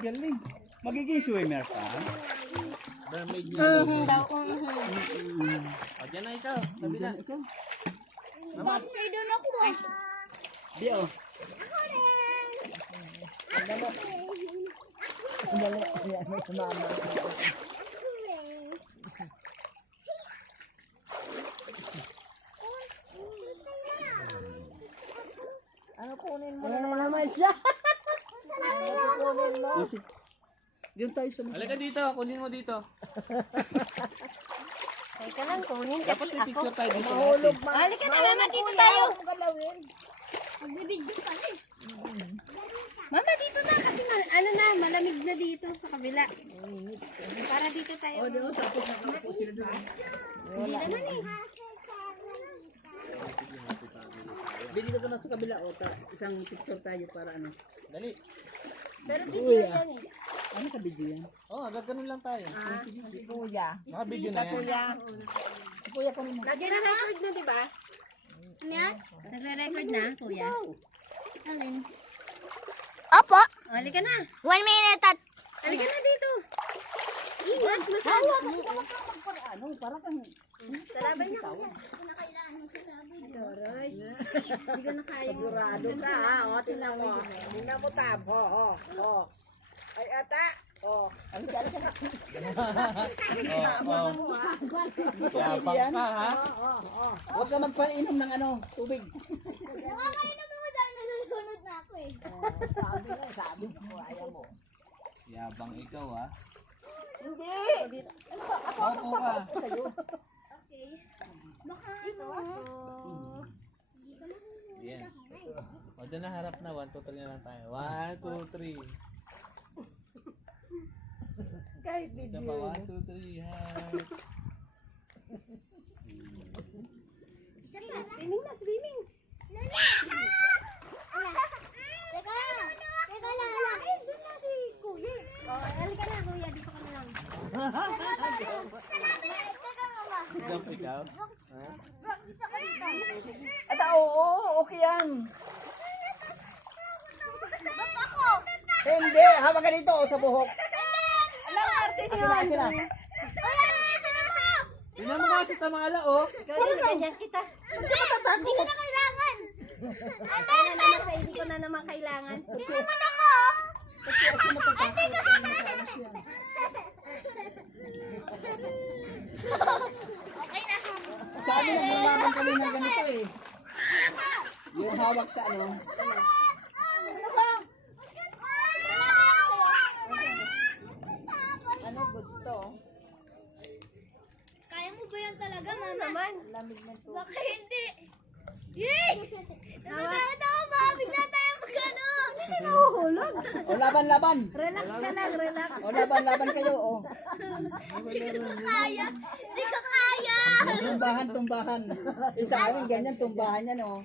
galing. Magiging swimmer ka? Mermaid niya. Daw. O, dyan na ikaw. Sabi na. Bakit sa'yo doon ako eh? Di oh. Ano kunin mo na naman siya? Kunin mo. Diyan tayo sa mga. Halika dito. Kunin mo dito. Teka lang, kunin Dapat kasi may ako. picture tayo dito. Mahulog ba? Halika na, mama, dito tayo. Magbibidyo ka eh. Mama, dito na kasi ano na, malamig na dito sa kabila. Para dito tayo. Oh, doon tapos nakaupo sila doon. Hindi naman eh. Bili ko na sa kabila o isang picture tayo para ano. Dali. Pero video yan eh. Ano ka video yan? Oh, gagano'n lang tayo. Si Kuya. Naka-video na yan. Si Kuya ka mo. Nagre-record na, di ba? Ano yan? Nagre-record na, Kuya. Alin? Opo. Halika na. 1 minute at... Halika na dito. Ingat, masawa. Ano, para kang Salaban niya, Kuya. Hindi na kailangan mo sasabi. Doroy. Hindi ko na kaya. Sigurado ka, ha? O, tingnan mo. Tingnan mo, Tab. O. Ay, ata. O. ano ka na. Yabang ka, ha? O. Huwag ka magpainom ng ano, tubig. Nakakainom ako dahil nasusunod na ako eh. Sabi mo, ayaw mo. Yabang ikaw, ha? Hindi. Opo ka. Okay. Baka ano? Yan. O, dyan na harap na. 1, 2, 3 na lang tayo. 1, 2, 3. Kahit Isa pa, 1, 2, 3. Hi. Swimming na, swimming. Teka lang. Eh, doon na si Kuya. Oh, halika na, Kuya. Dito ka na lang. Teka mama. Jump ikaw. Ha? Isa ka dito. Ata, oo. Okay yan. Ba't ako? Hindi. Hawak ka dito, sa buhok. Alam, arte niyo. Akin na. Tingnan mo kasi tamala, oh. Ikaw ganyan kita. Hindi ko na kailangan. Hindi ko na naman kailangan. Tingnan mo na ako. Okay na. Sabi na lumaban kami ng ganito eh. Yung hawak sa ano. Ano gusto? Kaya mo ba yan talaga, mama? Naman. Lamig ng tubig. Baka hindi. Yay! Natatakot ako, baka bigla tayo magano. Nahuhulog. O laban. Relax ka lang, relax. O laban kayo. O. Hindi ko kaya. Hindi ko kaya. Tumbahan. Isa amin ganyan, tumbahan yan o.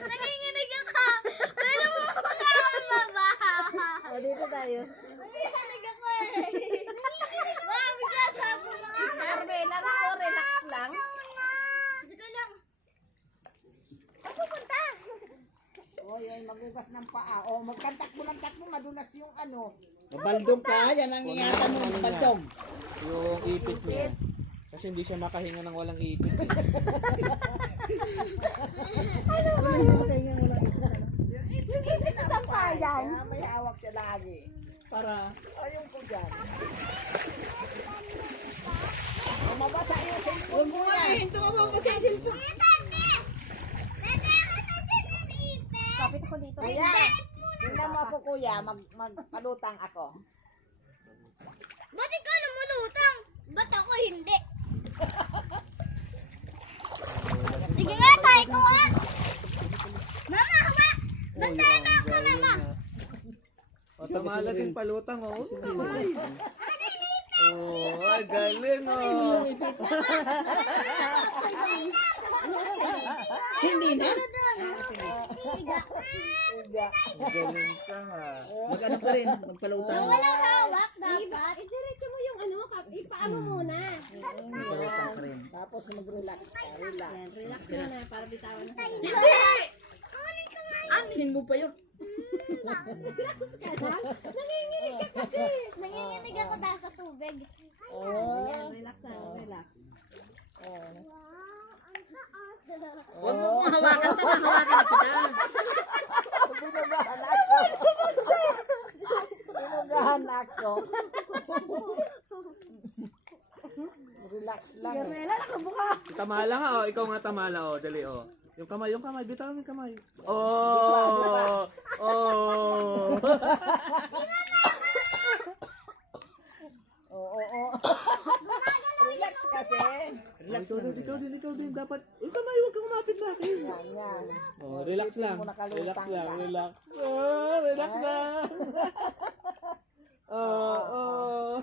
Nanginginig ako. Pero mo mga ako baba. O, dito tayo. Nanginginig ako eh. Baka bigla sabon lang ako. Arbe lang ako, relax lang. Sige lang. Saan pupunta? O, yan. Magugas ng paa. O, magkantak mo. Madulas yung ano. Baldog ka, yan ang ingatan mo, baldog. Yung ipit niya. Kasi hindi siya makahinga ng walang ipit. Yung ipit sa sampayan. Kaya may hawak siya lagi. Para, O, yung po dyan. O, mabasa yung cellphone huwag mo mo na. nga hinto mo kasi yung cellphone. Kapit ko dito. Ayan. Tingnan mo ako, kuya. Magpalutang ako. Ba't ikaw lumulutang? Ba't ako hindi? Sige nga, tayo ko nga. Mama, hama! Bantayan mo ako, mama! O, tamala din palutang, oh. Tamay. Oh, ay, galing, oh. Hindi na. Galing ka, ha. Mag-ano ka rin, magpalutang. Walang hawak, dapat. Diretso mo yung ano, ipaano muna. Magpalutang ka rin. Tapos mag-relax ka. Relax. Yan, relax muna para bitawan na. Anihin mo pa yun. Nanginginig ka kasi. Nanginginig ako dahil sa tubig. Ayan, relax lang, relax. Wow, ang taas. Huwag mo kong hawakan ka na, hawakan na kita. Binugahan ako. Binugahan ako. Relax lang. Carmela, nakabuka. Tamala nga, oh. Ikaw nga tamala, oh. Dali, oh. Yung kamay. Bitaw yung kamay. Oh! Oh! Oo. Relax kasi. Relax Ikaw din. Dapat, yung kamay, huwag kang umapit sa akin. Yan. Oh, relax lang. Hindi mo nakalutang Relax lang, ka. relax. Oh, relax lang. Oh.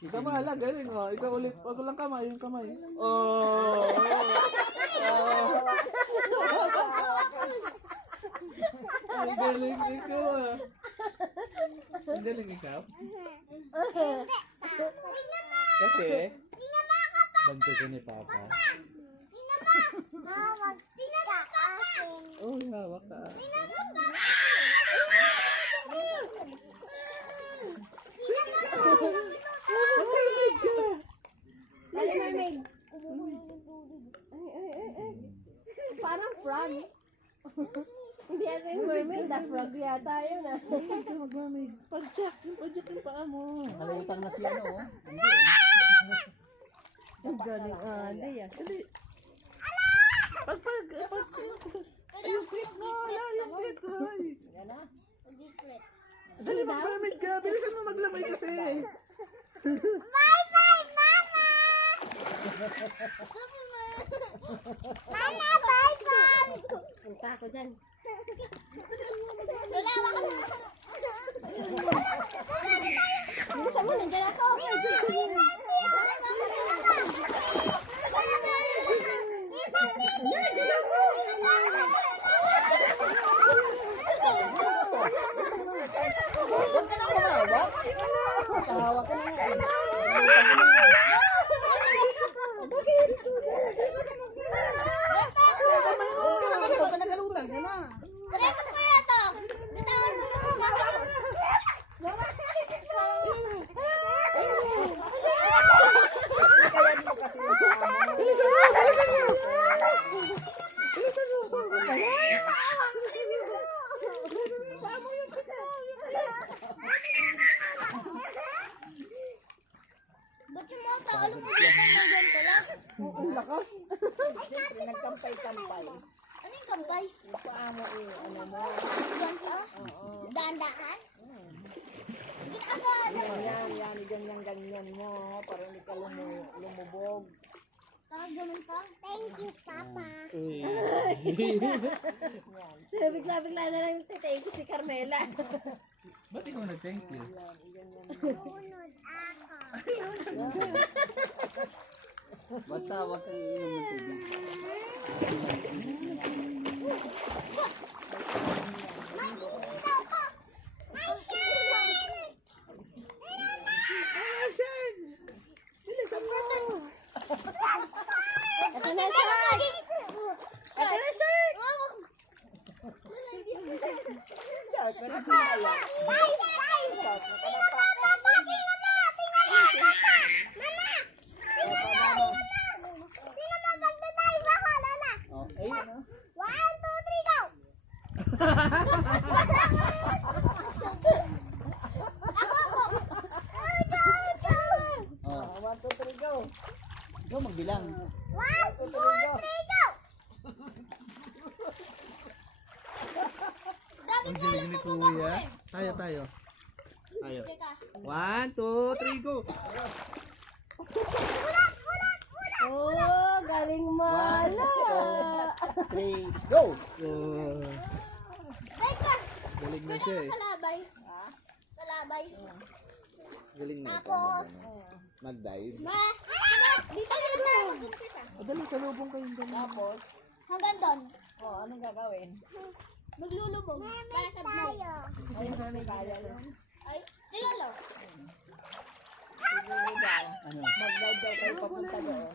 Tamala, galing, oh. Ikaw ulit. Huwag ko lang kamay, yung kamay. Oh. Ang galing ikaw, ah. Ang galing ikaw? Kasi, bantay ka ni Papa. Oh, hawak ka. Let's mermaid. Ay. Parang frog. Hindi ito yung mermaid, na frog yata yun ah. Huwag ka magmamig. Pajak yung paa mo. Nakalimutan na si ano, oh. Ang galing Andy ah. Ayun, quit mo. Wala, yung quit mo. Secret. Dali, mag-mermaid ka. Bilisan mo maglamay kasi. Punta ako dyan. Wala ako. Bilisan mo, nandiyan ako. Huwag ka na humawak. Hawak ka na nga eh. Huwag ka na galutang ka na. Tara, kaya to. Bitawan mo yung ba't yung mga tao lumulutang ng ganito lang? Ang lakas. Siyempre, nagkampay-kampay. Ano yung kampay? Yung paa mo ano mo. Ganito? Dahan-dahan? Hindi nakagawa. Yan, ganyan mo. Para hindi ka lumubog. Ganun ka? Thank you, Papa. Uy. Bigla-bigla na lang titake ko si Carmela. Ba't ikaw nag-thank you? Unod ako. Basta huwag kang iinom ng tubig. Mahinaw ko! May shine! Ito na shirt! Ito na shirt! Shark, wala ka kaya. Shark, wala ka na pa. Oh, ayun ano? 1, 2, 3, go! Oh, 1, 2, 3, go. ikaw magbilang. 1, 2, 3, go. Ang galing ni Kuya. Tayo. 1, 2, 3, go! Oh, galing mala. 3, go! Oh, Teka, galing na siya eh. sa labay. Sa labay. Galing na Tapos, mag-dive. dito na lang tayo mag-umpisa. Dali, salubong kayong ganun. Tapos, Hanggang doon. anong gagawin? Maglulubog. Para sa blue. Ayun, may kaya na. Ay, sila lo. Ano? Mag-dive daw kayo papunta doon.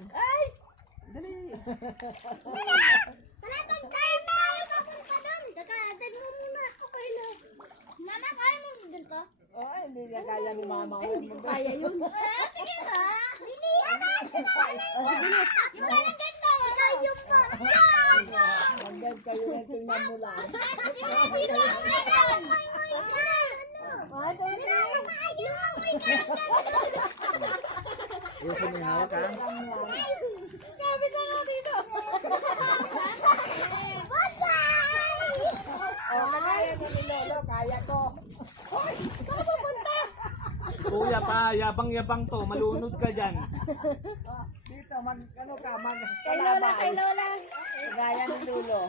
Dali. Tara, tayo tayo papunta doon. Teka, atin mo muna. Okay lang. Mama, kaya mo doon ka? Oh, hindi niya kaya ni mama. Hindi ko kaya yun. Sige ha. Lilihan na. Yung parang ganda. Ikaw yung Hanggang kayo na tingnan mo lang. Ayusin mo yung hawak ha. Sabi ka nga dito. Oh, kaya mo ni Lolo, kaya ko. Kuya pa, yabang-yabang to. Malunod ka dyan. Dito, ano ka, Kay Lola, kay Lola. Gaya ni Lolo.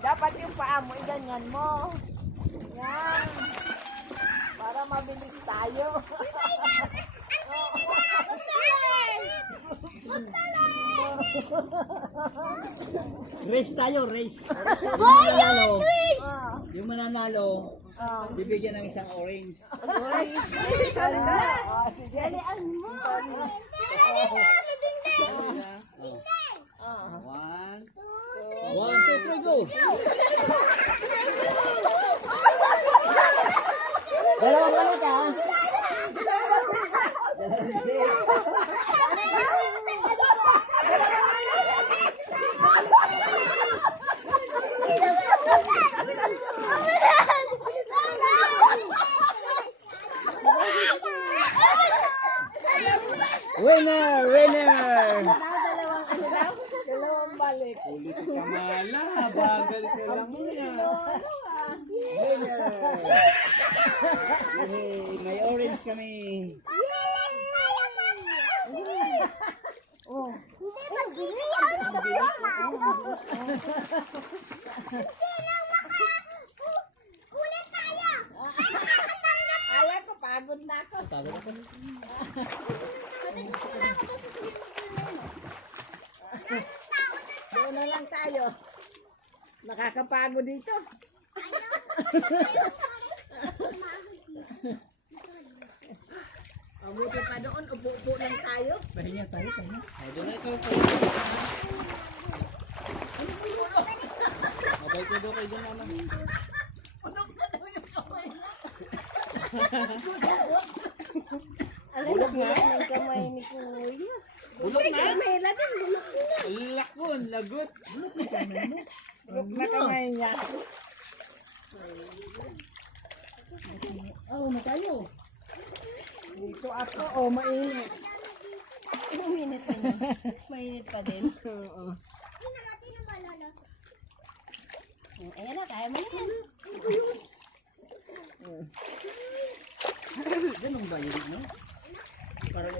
Dapat yung paa mo, iganyan mo. Yan. Para mabilis tayo. Race tayo, race. Yung mananalo, bibigyan ng isang orange. Sige. One, two, three, go! Dalawang balik ha? Winner! Winner! Dalawang balik. Uli si Kamala. Bagal ko lang yan. Winner! Yay! May orange kami. Ayaw ko, pagod na ako. Pagod ako. Doon na lang tayo. Nakakapagod dito. Mabuti pa doon, upo-upo lang tayo. Pahinga tayo, pahinga. Doon na ikaw. Mabay ko doon kayo dyan naman. Alam mo, bulok ng kamay ni Kuya. Bulok na? Kamela din, bulok na. Lakon, lagot. Ruk na kamay niya. Oh, na tayo. Dito ako, oh, mainit. Mainit pa din. Mainit pa din. Oo. Ayan na, kaya mo na yan. Ganun ba yun, no? Parang